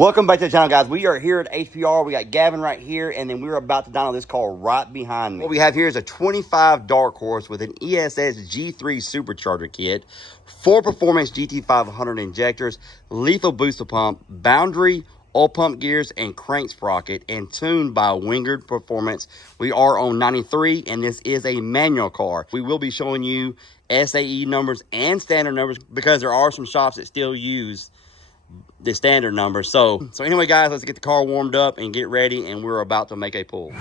Welcome back to the channel, guys. We are here at HPR. We got Gavin right here, and then we're about to dyno this car right behind me. What we have here is a 25 Darkhorse with an ESS G3 Supercharger kit, 4 Performance GT 500 injectors, lethal booster pump, boundary, oil pump gears, and crank sprocket, and tuned by Wengerd Performance. We are on 93, and this is a manual car. We will be showing you SAE numbers and standard numbers because there are some shops that still use the standard number. So anyway, guys, let's get the car warmed up and get ready, and we're about to make a pull.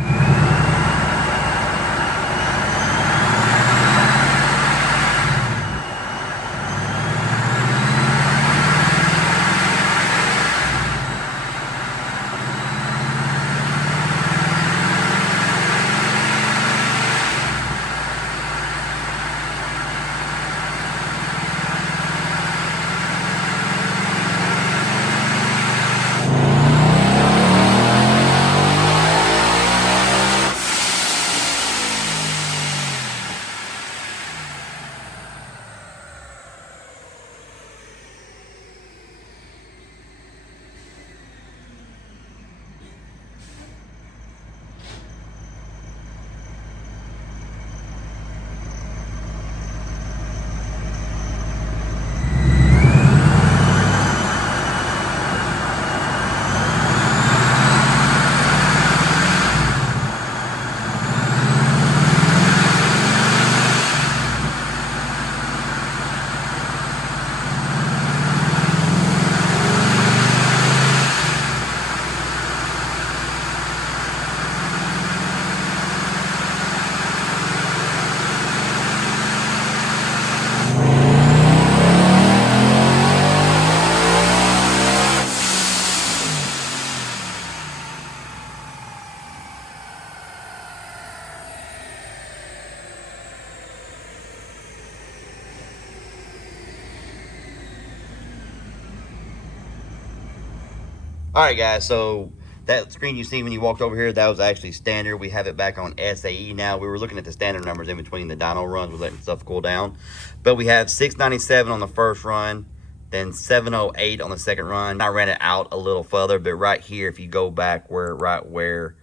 All right, guys, so that screen you see when you walked over here, that was actually standard. We have it back on SAE now. We were looking at the standard numbers in between the dyno runs. We're letting stuff cool down. But we have 697 on the first run, then 708 on the second run. I ran it out a little further, but right here, if you go back right where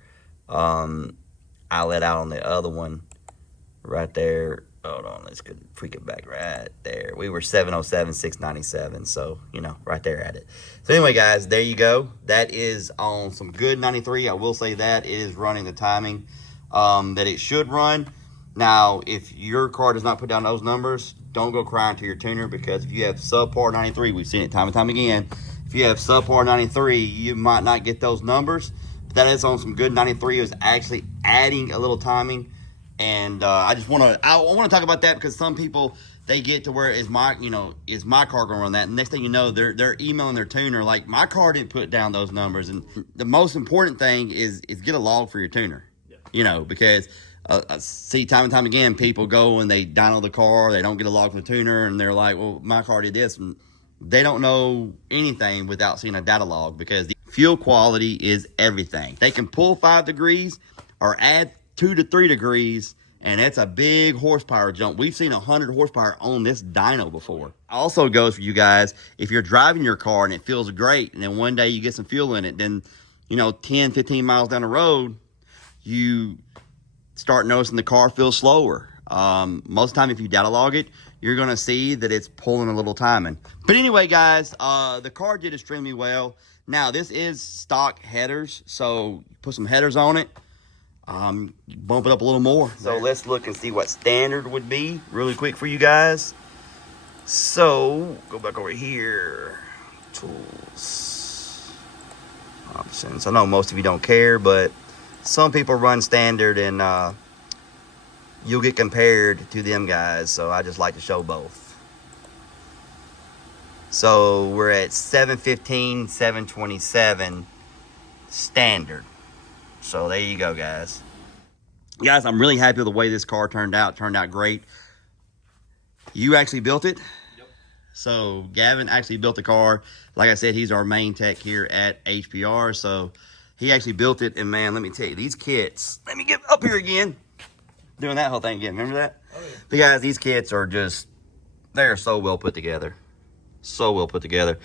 I let out on the other one, right there. Hold on, let's tweak it back right there. We were 707, 697, so, you know, right there at it. So anyway, guys, there you go. That is on some good 93. I will say that it is running the timing that it should run. Now, if your car does not put down those numbers, don't go crying to your tuner, because if you have subpar 93, we've seen it time and time again, if you have subpar 93, you might not get those numbers. But that is on some good 93. It was actually adding a little timing. And I want to talk about that, because some people, they get to where is my car gonna run that? And next thing you know, they're emailing their tuner like, my car didn't put down those numbers. And the most important thing is get a log for your tuner. Yeah. You know, because I see time and time again, people go and they dyno the car, they don't get a log from the tuner, and they're like, well, my car did this, and they don't know anything without seeing a data log, because the fuel quality is everything. They can pull 5 degrees or add 2 to 3 degrees, and that's a big horsepower jump. We've seen 100 horsepower on this dyno before. Also goes for you guys, if you're driving your car and it feels great, and then one day you get some fuel in it, then, you know, 10, 15 miles down the road, you start noticing the car feels slower. Most of the time, if you data log it, you're gonna see that it's pulling a little timing. But anyway, guys, the car did extremely well. Now, this is stock headers, so put some headers on it. Bump it up a little more. So let's look and see what standard would be really quick for you guys. So go back over here, tools, options. I know most of you don't care, but some people run standard, and you'll get compared to them guys, so I just like to show both. So we're at 715, 727 standard. So there you go, guys. Guys, I'm really happy with the way this car turned out. It turned out great. You actually built it? Yep. So Gavin actually built the car. Like I said, he's our main tech here at HPR. So he actually built it. And man, let me tell you, these kits, let me get up here again. Doing that whole thing again. Remember that? Oh, yeah. But guys, these kits are just, they're so well put together. So well put together.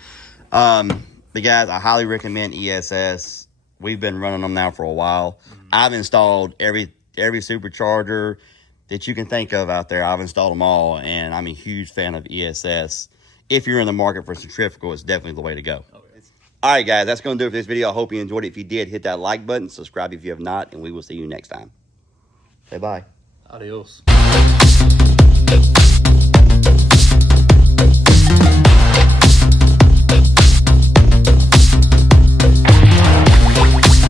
But guys, I highly recommend ESS. We've been running them now for a while. I've installed every supercharger that you can think of out there. I've installed them all, and I'm a huge fan of ESS. If you're in the market for centrifugal, it's definitely the way to go. All right, guys, that's going to do it for this video. I hope you enjoyed it. If you did, hit that like button, subscribe if you have not, and we will see you next time. Say bye. Adios.